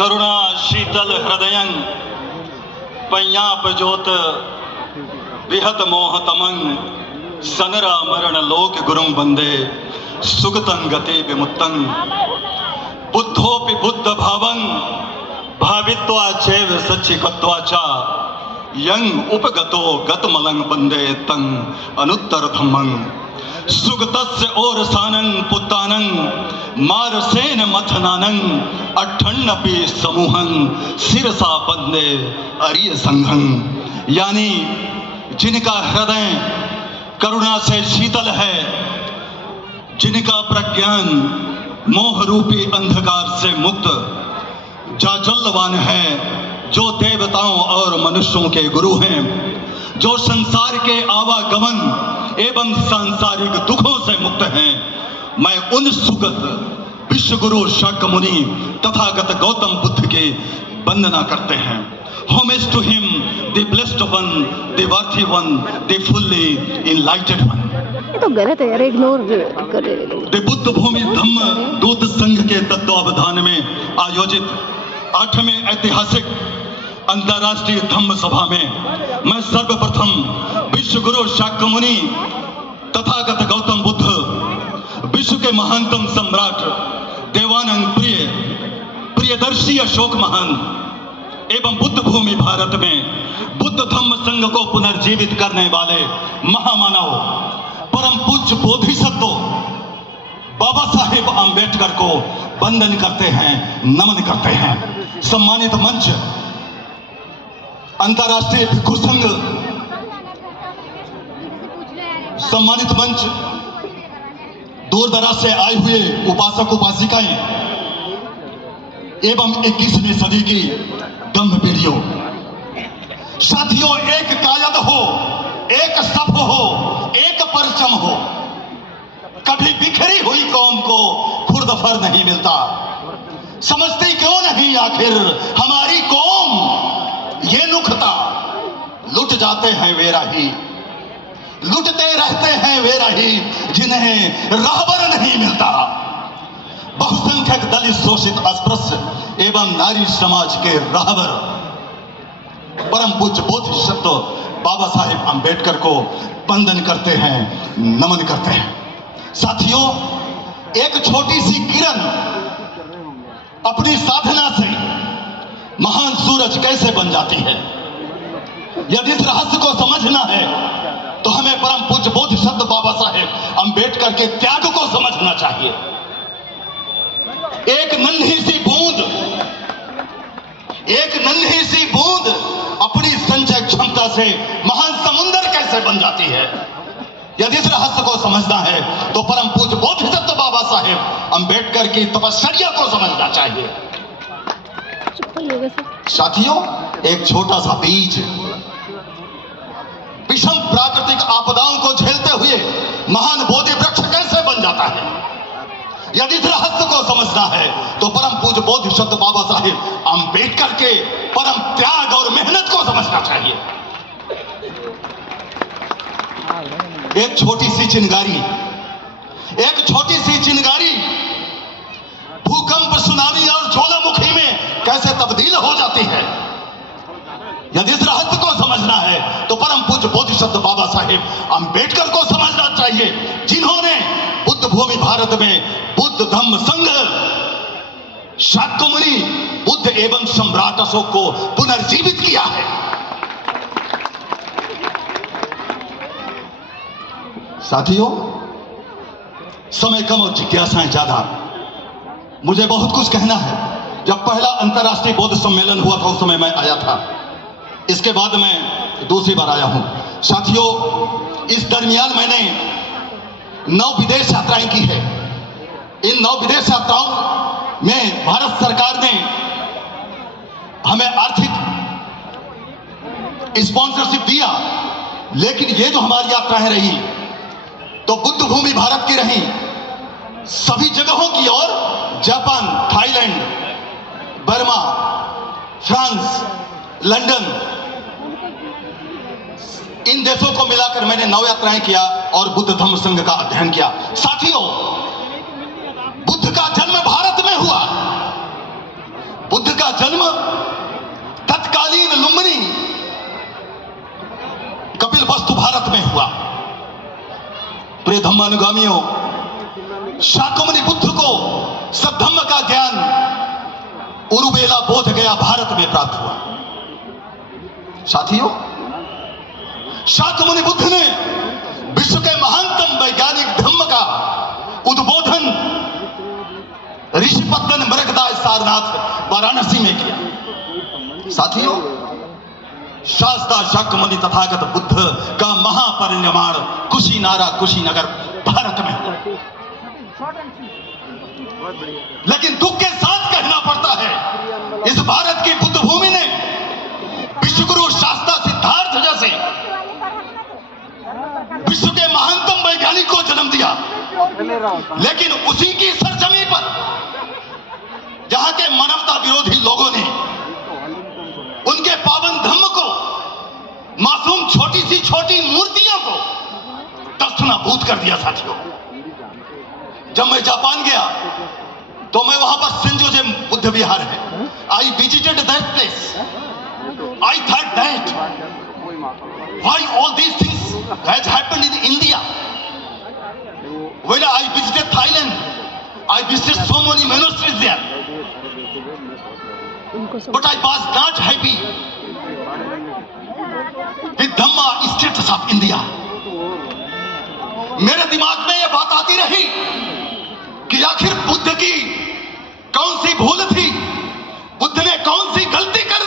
करुणा शीतल हृदयं पय्यापजोत विहत मोहतमं सनरा मरण लोक गुरुं वंदे सुगतं गते विमुक्तं बुद्धोपि बुद्ध भावं भावित्वा चैव सच्चिकत्वा च यं उपगतो गतमलं वंदे तं अनुत्तर धम्मं सुगतस्य ओरसानं पुत्तानं मारसेन मथनानं अठन्नपि समूहं सिरसा वंदे अरिय संघं। यानी जिनका हृदय करुणा से शीतल है, जिनका प्रज्ञान मोह रूपी अंधकार से मुक्त जाजल्यवान है, जो देवताओं और मनुष्यों के गुरु हैं, जो संसार के आवागमन एवं सांसारिक दुखों से मुक्त हैं, मैं उन सुगत विश्व गुरु शाक्यमुनि तथागत गौतम बुद्ध की वंदना करते हैं। Homage to him, the blessed one, the worthy one, the fully enlightened one. ये तो गलत है यार, इग्नोर करे। The बुद्ध भूमि धम्म दूत संघ के तत्वावधान में आयोजित 8वें ऐतिहासिक अंतर्राष्ट्रीय धम्म सभा में मैं सर्वप्रथम विश्व गुरु शाक्यमुनि तथागत गौतम बुद्ध, विश्व के महानतम सम्राट देवानंद प्रियदर्शी अशोक महान एवं बुद्ध भूमि भारत में बुद्ध धम्म संघ को पुनर्जीवित करने वाले महामानव परम पूज्य बोधिसत्व बाबा साहेब आम्बेडकर को वंदन करते हैं, नमन करते हैं। सम्मानित मंच, अंतर्राष्ट्रीय भिक्षु संघ, सम्मानित मंच, दूर दराज से आए हुए उपासक उपासिकाएं एवं 21वीं सदी की दम्भ पीढ़ियों, साथियों, एक कायद हो, एक सफ हो, एक परचम हो, कभी बिखरी हुई कौम को खुर्द-फर नहीं मिलता। समझती क्यों नहीं आखिर हमारी कौम ये नुकता? लुट जाते हैं वे राही, लुटते रहते हैं वे राही, जिन्हें राहबर नहीं मिलता। बहुसंख्यक दलित शोषित अस्पृश्य एवं नारी समाज के राहबर परम पूज्य बोधिसत्व बाबा साहेब आम्बेडकर को वंदन करते हैं, नमन करते हैं। साथियों, एक छोटी सी किरण अपनी साधना से महान सूरज कैसे बन जाती है? यदि इस रहस्य को समझना है तो हमें परम पूज्य बोधिसत्व बाबा साहेब आम्बेडकर के त्याग को समझना चाहिए। एक नन्ही सी बूंद अपनी संचय क्षमता से महान समुद्र कैसे बन जाती है? यदि इस रहस्य को समझना है तो परम पूज्य बोधिसत्व बाबा साहेब आम्बेडकर की तपश्चर्या को समझना चाहिए। साथियों, एक छोटा सा बीज विषम प्राकृतिक आपदाओं को झेलते हुए महान बोधि वृक्ष कैसे बन जाता है? यदि इस रहस्य को समझना है तो परम पूज्य बोधिसत्व बाबा साहेब आम्बेडकर के परम त्याग और मेहनत को समझना चाहिए। एक छोटी सी चिंगारी भूकंप, सुनामी और ज्वालामुखी में कैसे तब्दील हो जाती है? यदि इस रहस्य को समझना है तो परम पूज्य बोधिसत्व बाबा साहेब आम्बेडकर को समझना चाहिए, जिन्होंने बुद्ध भूमि भारत में बुद्ध धम्म संघ, शाक्यमुनि बुद्ध एवं सम्राट अशोक को पुनर्जीवित किया है। साथियों, समय कम और जिज्ञासाएं ज्यादा। मुझे बहुत कुछ कहना है। जब पहला अंतर्राष्ट्रीय बौद्ध सम्मेलन हुआ था उस समय मैं आया था, इसके बाद मैं दूसरी बार आया हूं। साथियों, इस दरमियान मैंने 9 विदेश यात्राएं की है। इन 9 विदेश यात्राओं में भारत सरकार ने हमें आर्थिक स्पॉन्सरशिप दिया, लेकिन ये जो हमारी यात्राएं रही तो बुद्ध भूमि भारत की रही, सभी जगहों की ओर Japan, Thailand, Burma, France, London, इन देशों को मिलाकर मैंने 9 यात्राएं किया और बुद्ध धम्म संघ का अध्ययन किया। साथियों, बुद्ध का जन्म भारत में हुआ, बुद्ध का जन्म तत्कालीन लुम्बिनी कपिल वस्तु भारत में हुआ। प्रिय धम्मानुगामियों, शाक्यमुनि बुद्ध को सद्धम्म का ज्ञान उरुवेला बोध गया भारत में प्राप्त हुआ। साथियों, शाक्यमुनि बुद्ध ने विश्व के महानतम वैज्ञानिक धम्म का उद्बोधन ऋषिपत्तन मृगदास सारनाथ वाराणसी में किया। साथियों, शास्त्रा शाक्यमुनि तथागत बुद्ध का महापरिनिर्वाण कुशीनगर भारत में हुआ। लेकिन दुख के साथ कहना पड़ता है, इस भारत की बुद्ध भूमि ने विश्वगुरु शास्त्रा सिद्धार्थ जैसे विश्व के महानतम वैज्ञानिक को जन्म दिया। लेकिन उसी की सरजमी पर जहां के मानवता विरोधी लोगों ने उनके पावन धम्म को, मासूम छोटी सी छोटी मूर्तियों को तस्तनाबूद कर दिया। साथियों, जब मैं जापान गया तो मैं वहां पर सेंजोजे बुद्ध विहार है, I visited that place. I thought that why all these things has happened in India. When I visited Thailand, I visited so many monasteries there, but I was not happy with Dhamma status of India. मेरे दिमाग में यह बात आती रही कि आखिर बुद्ध की कौन सी भूल थी, बुद्ध ने कौन सी गलती कर